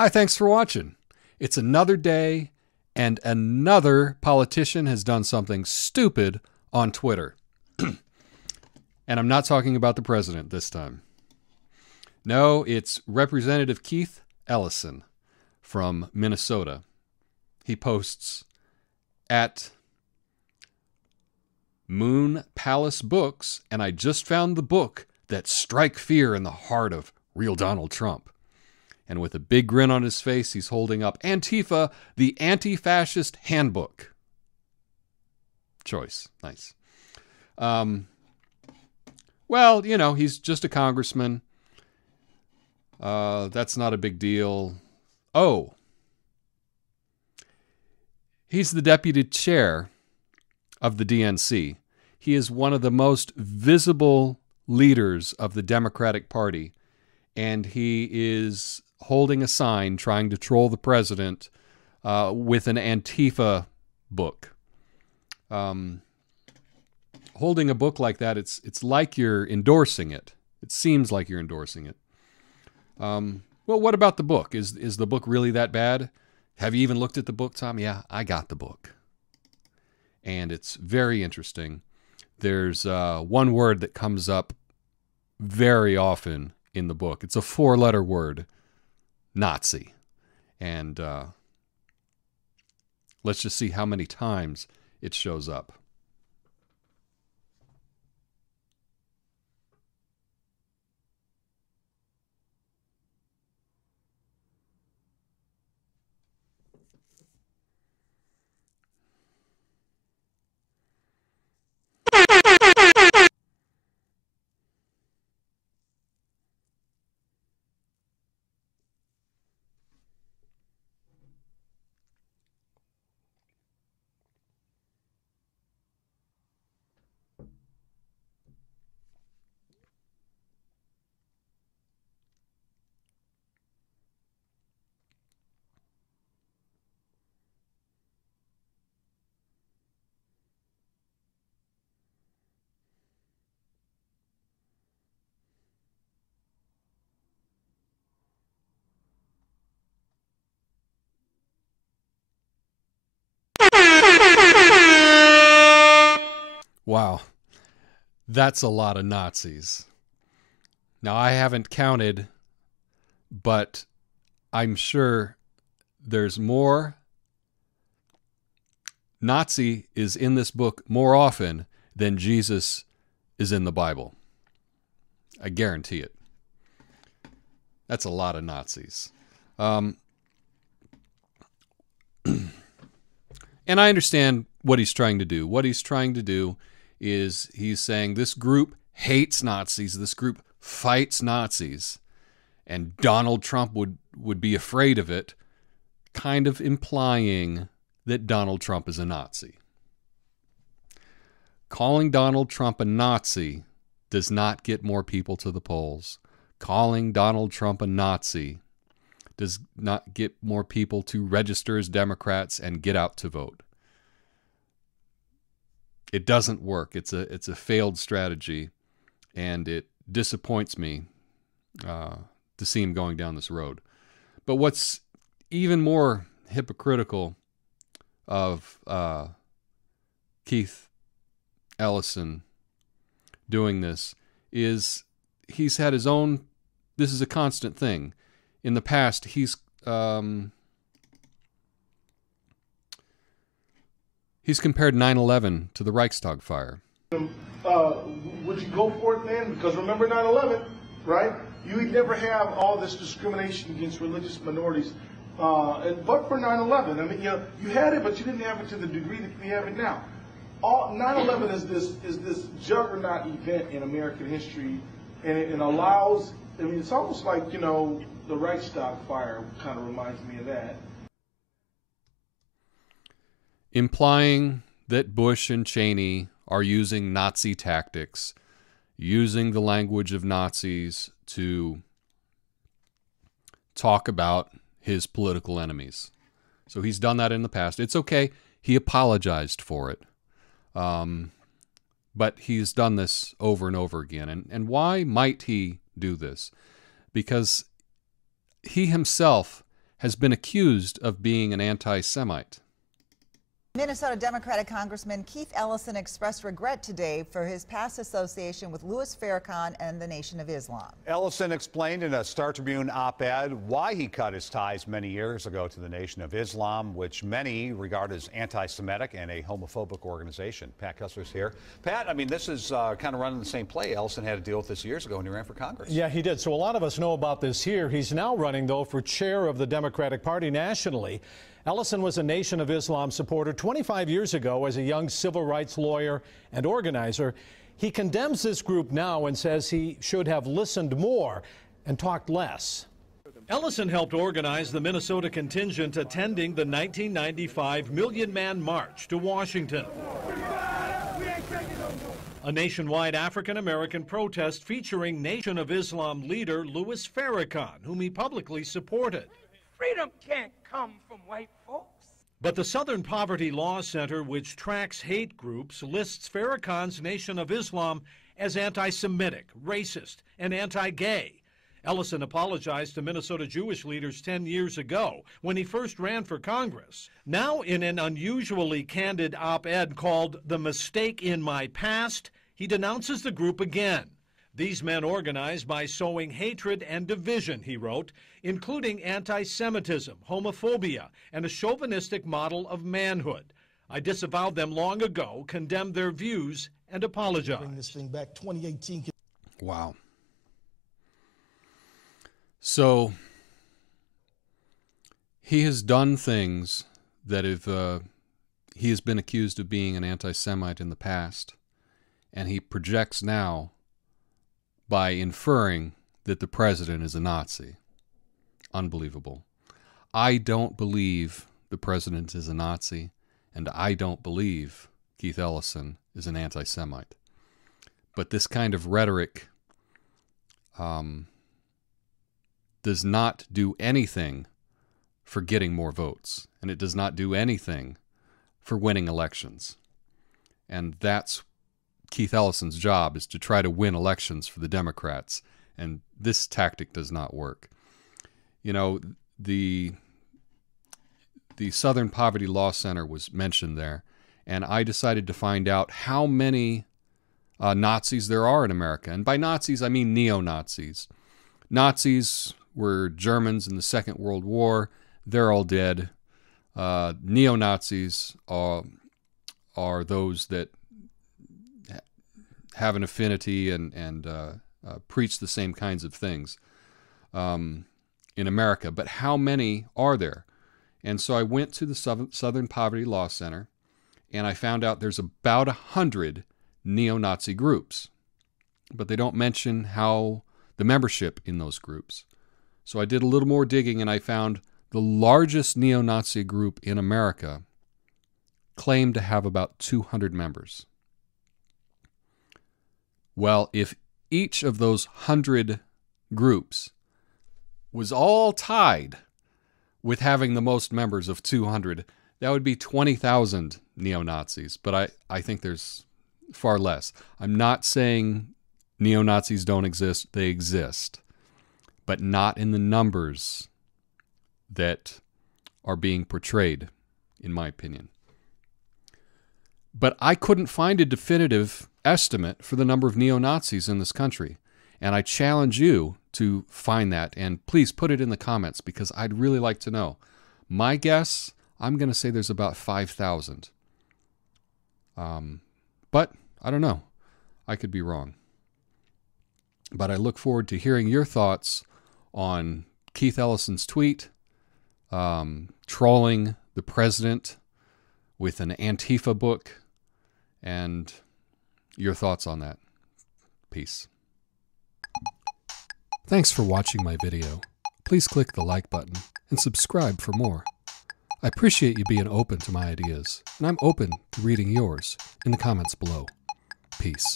Hi, thanks for watching. It's another day, and another politician has done something stupid on Twitter. And I'm not talking about the president this time. No, it's Representative Keith Ellison from Minnesota. He posts at Moon Palace Books, and I just found the book that strike fear in the heart of real Donald Trump. And with a big grin on his face, he's holding up Antifa, the Anti-Fascist Handbook. Choice. Nice. Well, you know, he's just a congressman. That's not a big deal. Oh. He's the deputy chair of the DNC. He is one of the most visible leaders of the Democratic Party. And he is holding a sign trying to troll the president with an Antifa book. Holding a book like that, it's like you're endorsing it. It seems like you're endorsing it. Well, what about the book? Is the book really that bad? Have you even looked at the book, Tom? Yeah, I got the book. And it's very interesting. There's one word that comes up very often in the book. It's a 4-letter word, Nazi. And let's just see how many times it shows up. Wow, that's a lot of Nazis. Now, I haven't counted, but I'm sure there's more. Nazi is in this book more often than Jesus is in the Bible. I guarantee it. That's a lot of Nazis. And I understand what he's trying to do. What he's trying to do is he's saying this group hates Nazis, this group fights Nazis, and Donald Trump would be afraid of it, kind of implying that Donald Trump is a Nazi. Calling Donald Trump a Nazi does not get more people to the polls. Calling Donald Trump a Nazi does not get more people to register as Democrats and get out to vote. It doesn't work. It's a failed strategy, and it disappoints me to see him going down this road. But what's even more hypocritical of Keith Ellison doing this is he's had his own. This is a constant thing. In the past, he's compared 9/11 to the Reichstag fire. Would you go for it then? Because remember 9/11, right? You would never have all this discrimination against religious minorities, but for 9/11. I mean, you know, you had it, but you didn't have it to the degree that we have it now. 9/11 is this juggernaut event in American history, and it allows. I mean, it's almost like, you know, the Reichstag fire kind of reminds me of that. Implying that Bush and Cheney are using Nazi tactics, using the language of Nazis to talk about his political enemies. So he's done that in the past. It's okay. He apologized for it. But he's done this over and over again. And why might he do this? Because he himself has been accused of being an anti-Semite. Minnesota Democratic Congressman Keith Ellison expressed regret today for his past association with Louis Farrakhan and the Nation of Islam. Ellison explained in a Star Tribune op-ed why he cut his ties many years ago to the Nation of Islam, which many regard as anti-Semitic and a homophobic organization. Pat Kessler's here. Pat, I mean, this is kind of running the same play. Ellison had to deal with this years ago when he ran for Congress. Yeah, he did. So a lot of us know about this here. He's now running, though, for chair of the Democratic Party nationally. Ellison was a Nation of Islam supporter 25 years ago as a young civil rights lawyer and organizer. He condemns this group now and says he should have listened more and talked less. Ellison helped organize the Minnesota contingent attending the 1995 Million Man March to Washington. A nationwide African-American protest featuring Nation of Islam leader Louis Farrakhan, whom he publicly supported. Freedom can't come from white folks. But the Southern Poverty Law Center, which tracks hate groups, lists Farrakhan's Nation of Islam as anti-Semitic, racist, and anti-gay. Ellison apologized to Minnesota Jewish leaders 10 years ago when he first ran for Congress. Now, in an unusually candid op-ed called "The Mistake in My Past," he denounces the group again. These men organize by sowing hatred and division, he wrote, including anti-Semitism, homophobia, and a chauvinistic model of manhood. I disavowed them long ago, condemned their views, and apologized. Bring this thing back 2018. Wow. So he has done things that he has been accused of being an anti-Semite in the past, and he projects now by inferring that the president is a Nazi. Unbelievable. I don't believe the president is a Nazi, and I don't believe Keith Ellison is an anti-Semite. But this kind of rhetoric does not do anything for getting more votes, and it does not do anything for winning elections. And that's Keith Ellison's job, is to try to win elections for the Democrats, and this tactic does not work. You know, the Southern Poverty Law Center was mentioned there, and I decided to find out how many Nazis there are in America. And by Nazis, I mean neo-Nazis. Nazis were Germans in the Second World War. They're all dead. Neo-Nazis are those that have an affinity and preach the same kinds of things in America. But how many are there? And so I went to the Southern Poverty Law Center, and I found out there's about 100 neo-Nazi groups. But they don't mention how the membership in those groups. So I did a little more digging, and I found the largest neo-Nazi group in America claimed to have about 200 members. Well, if each of those 100 groups was all tied with having the most members of 200, that would be 20,000 neo-Nazis. But I think there's far less. I'm not saying neo-Nazis don't exist. They exist, but not in the numbers that are being portrayed, in my opinion. But I couldn't find a definitive estimate for the number of neo-Nazis in this country. And I challenge you to find that, and please put it in the comments, because I'd really like to know. My guess, I'm going to say there's about 5,000. But I don't know. I could be wrong. But I look forward to hearing your thoughts on Keith Ellison's tweet, trolling the president with an Antifa book, and your thoughts on that. Peace. Thanks for watching my video. Please click the like button and subscribe for more. I appreciate you being open to my ideas, and I'm open to reading yours in the comments below. Peace.